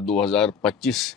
2025।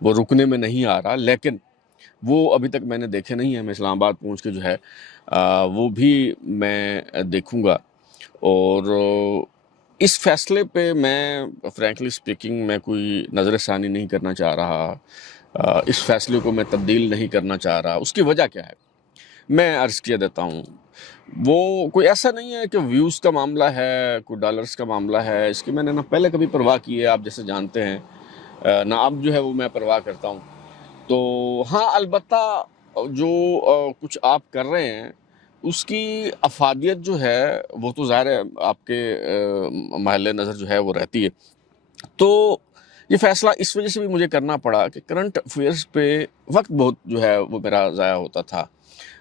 وہ رکنے میں نہیں آ رہا، لیکن وہ ابھی تک میں نے دیکھے نہیں ہیں۔ میں اسلام آباد پہنچ کے جو ہے وہ بھی میں دیکھوں گا، اور اس فیصلے پہ میں فرینکلی سپیکنگ میں کوئی نظر ثانی نہیں کرنا چاہ رہا، اس فیصلے کو میں تبدیل نہیں کرنا چاہ رہا۔ اس کی وجہ کیا ہے میں عرض کیا دیتا ہوں۔ وہ کوئی ایسا نہیں ہے کہ ویوز کا معاملہ ہے، کوئی ڈالرز کا معاملہ ہے، اس کی میں نے نہ پہلے کبھی پرواہ کی ہے، آپ جیسے جانتے ہیں، نہ اب جو ہے وہ میں پرواہ کرتا ہوں۔ تو ہاں البتہ جو کچھ آپ کر رہے ہیں اس کی افادیت جو ہے وہ تو ظاہر ہے آپ کے محل نظر جو ہے وہ رہتی ہے۔ تو یہ فیصلہ اس وجہ سے بھی مجھے کرنا پڑا کہ کرنٹ افیئرس پہ وقت بہت جو ہے وہ میرا ضائع ہوتا تھا۔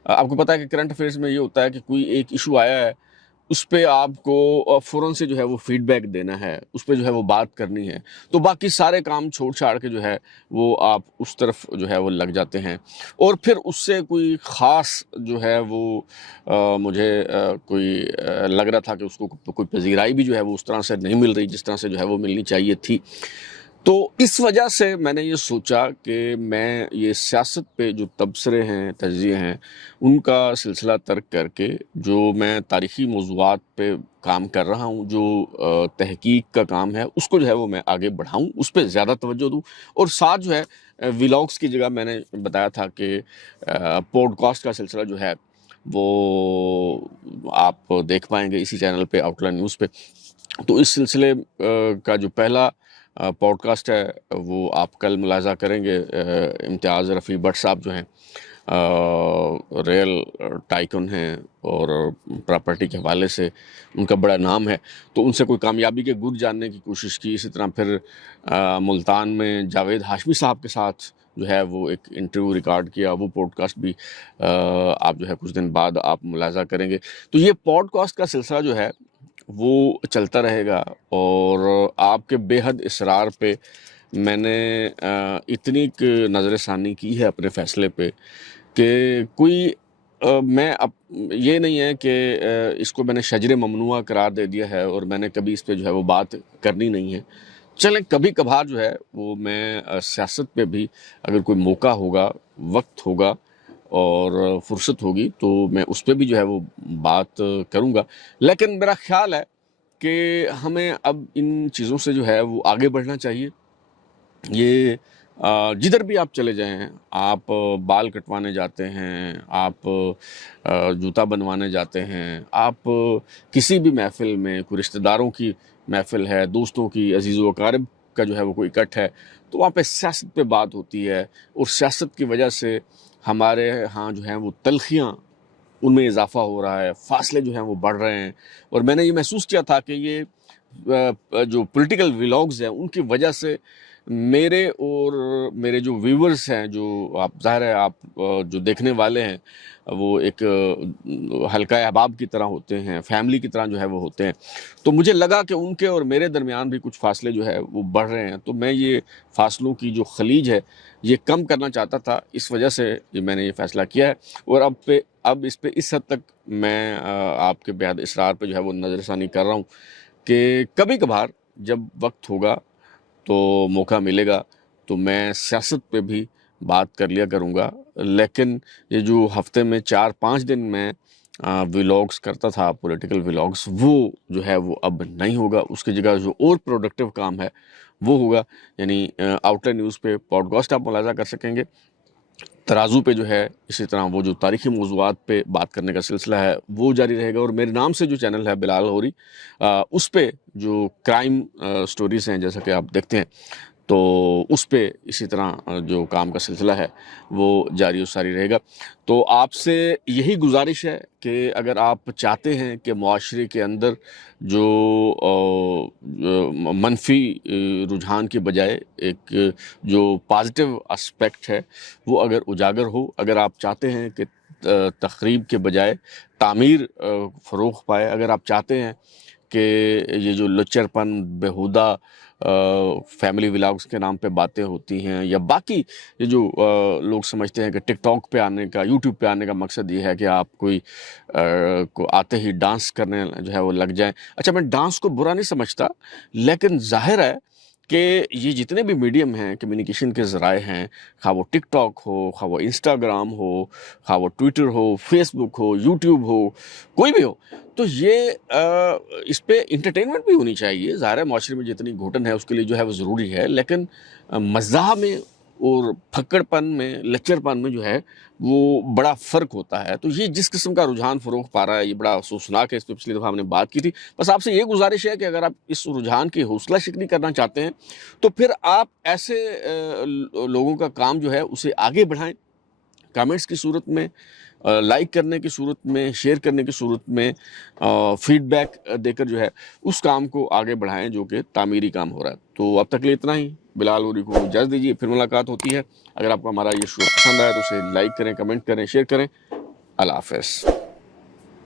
آپ کو پتہ ہے کہ کرنٹ افیئرس میں یہ ہوتا ہے کہ کوئی ایک ایشو آیا ہے، اس پہ آپ کو فوراً سے جو ہے وہ فیڈ بیک دینا ہے، اس پہ جو ہے وہ بات کرنی ہے، تو باقی سارے کام چھوڑ چھاڑ کے جو ہے وہ آپ اس طرف جو ہے وہ لگ جاتے ہیں، اور پھر اس سے کوئی خاص جو ہے وہ مجھے کوئی لگ رہا تھا کہ اس کو کوئی پذیرائی بھی جو ہے وہ اس طرح سے نہیں مل رہی جس طرح سے جو ہے وہ ملنی چاہیے تھی۔ تو اس وجہ سے میں نے یہ سوچا کہ میں یہ سیاست پہ جو تبصرے ہیں، تجزیے ہیں، ان کا سلسلہ ترک کر کے جو میں تاریخی موضوعات پہ کام کر رہا ہوں، جو تحقیق کا کام ہے، اس کو جو ہے وہ میں آگے بڑھاؤں، اس پہ زیادہ توجہ دوں، اور ساتھ جو ہے ویلاگس کی جگہ میں نے بتایا تھا کہ پوڈ کاسٹ کا سلسلہ جو ہے وہ آپ دیکھ پائیں گے اسی چینل پہ، آؤٹ لائن نیوز پہ۔ تو اس سلسلے کا جو پہلا پوڈ کاسٹ ہے وہ آپ کل ملاحظہ کریں گے، امتیاز رفیع بٹ صاحب جو ہیں ریل ٹائکن ہیں اور پراپرٹی کے حوالے سے ان کا بڑا نام ہے، تو ان سے کوئی کامیابی کے گود جاننے کی کوشش کی۔ اسی طرح پھر ملتان میں جاوید ہاشمی صاحب کے ساتھ جو ہے وہ ایک انٹرویو ریکارڈ کیا، وہ پوڈ کاسٹ بھی آپ جو ہے کچھ دن بعد آپ ملاحظہ کریں گے۔ تو یہ پوڈ کاسٹ کا سلسلہ جو ہے وہ چلتا رہے گا، اور آپ کے بے حد اصرار پہ میں نے اتنی نظر ثانی کی ہے اپنے فیصلے پہ کہ کوئی میں اب یہ نہیں ہے کہ اس کو میں نے شجر ممنوعہ قرار دے دیا ہے اور میں نے کبھی اس پہ جو ہے وہ بات کرنی نہیں ہے۔ چلیں کبھی کبھار جو ہے وہ میں سیاست پہ بھی اگر کوئی موقع ہوگا، وقت ہوگا اور فرصت ہوگی تو میں اس پہ بھی جو ہے وہ بات کروں گا، لیکن میرا خیال ہے کہ ہمیں اب ان چیزوں سے جو ہے وہ آگے بڑھنا چاہیے۔ یہ جدھر بھی آپ چلے جائیں، آپ بال کٹوانے جاتے ہیں، آپ جوتا بنوانے جاتے ہیں، آپ کسی بھی محفل میں، کوئی رشتہ داروں کی محفل ہے، دوستوں کی، عزیز و اقارب کا جو ہے وہ کوئی اکٹھ ہے، تو وہاں پہ سیاست پہ بات ہوتی ہے، اور سیاست کی وجہ سے ہمارے ہاں جو ہیں وہ تلخیاں ان میں اضافہ ہو رہا ہے، فاصلے جو ہیں وہ بڑھ رہے ہیں۔ اور میں نے یہ محسوس کیا تھا کہ یہ جو پولیٹیکل ویلاگز ہیں ان کی وجہ سے میرے اور میرے جو ویورز ہیں، جو آپ ظاہر ہے آپ جو دیکھنے والے ہیں وہ ایک حلقہ احباب کی طرح ہوتے ہیں، فیملی کی طرح جو ہے وہ ہوتے ہیں، تو مجھے لگا کہ ان کے اور میرے درمیان بھی کچھ فاصلے جو ہے وہ بڑھ رہے ہیں، تو میں یہ فاصلوں کی جو خلیج ہے یہ کم کرنا چاہتا تھا، اس وجہ سے میں نے یہ فیصلہ کیا ہے۔ اور اب اس پہ اس حد تک میں آپ کے بے حد اصرار پہ جو ہے وہ نظر ثانی کر رہا ہوں کہ کبھی کبھار جب وقت ہوگا تو موقع ملے گا تو میں سیاست پہ بھی بات کر لیا کروں گا، لیکن یہ جو ہفتے میں 4-5 دن میں ویلاگز کرتا تھا، پولیٹیکل ویلاگز، وہ جو ہے وہ اب نہیں ہوگا۔ اس کی جگہ جو اور پروڈکٹیو کام ہے وہ ہوگا، یعنی آؤٹ لائن نیوز پہ پوڈ کاسٹ آپ ملاحظہ کر سکیں گے، ترازو پہ جو ہے اسی طرح وہ جو تاریخی موضوعات پہ بات کرنے کا سلسلہ ہے وہ جاری رہے گا، اور میرے نام سے جو چینل ہے بلال غوری، اس پہ جو کرائم سٹوریز ہیں جیسا کہ آپ دیکھتے ہیں، تو اس پہ اسی طرح جو کام کا سلسلہ ہے وہ جاری و ساری رہے گا۔ تو آپ سے یہی گزارش ہے کہ اگر آپ چاہتے ہیں کہ معاشرے کے اندر جو منفی رجحان کے بجائے ایک جو پازیٹیو اسپیکٹ ہے وہ اگر اجاگر ہو، اگر آپ چاہتے ہیں کہ تخریب کے بجائے تعمیر فروغ پائے، اگر آپ چاہتے ہیں کہ یہ جو لچر پن، بیہودہ فیملی ولاگز کے نام پہ باتیں ہوتی ہیں، یا باقی یہ جو لوگ سمجھتے ہیں کہ ٹک ٹاک پہ آنے کا، یوٹیوب پہ آنے کا مقصد یہ ہے کہ آپ کو آتے ہی ڈانس کرنے جو ہے وہ لگ جائیں۔ اچھا، میں ڈانس کو برا نہیں سمجھتا، لیکن ظاہر ہے کہ یہ جتنے بھی میڈیم ہیں، کمیونیکیشن کے ذرائع ہیں، خواہ وہ ٹک ٹاک ہو، خواہ وہ انسٹاگرام ہو، خواہ وہ ٹویٹر ہو، فیس بک ہو، یوٹیوب ہو، کوئی بھی ہو، تو یہ اس پہ انٹرٹینمنٹ بھی ہونی چاہیے. ظاہر ہے معاشرے میں جتنی گھٹن ہے اس کے لیے جو ہے وہ ضروری ہے، لیکن مزاح میں اور پھکڑ پن میں، لچر پن میں جو ہے وہ بڑا فرق ہوتا ہے. تو یہ جس قسم کا رجحان فروغ پا رہا ہے یہ بڑا افسوسناک ہے. اس پہ پچھلی دفعہ ہم نے بات کی تھی. بس آپ سے یہ گزارش ہے کہ اگر آپ اس رجحان کی حوصلہ شکنی کرنا چاہتے ہیں تو پھر آپ ایسے لوگوں کا کام جو ہے اسے آگے بڑھائیں، کامنٹس کی صورت میں، لائک کرنے کی صورت میں، شیئر کرنے کی صورت میں، فیڈ بیک دے کر جو ہے اس کام کو آگے بڑھائیں جو کہ تعمیری کام ہو رہا ہے. تو اب تک لیے اتنا ہی. بلال غوری کو اجازت دیجیے، پھر ملاقات ہوتی ہے. اگر آپ کو ہمارا یہ شو پسند آیا تو اسے لائک کریں، کمنٹ کریں، شیئر کریں. اللہ حافظ.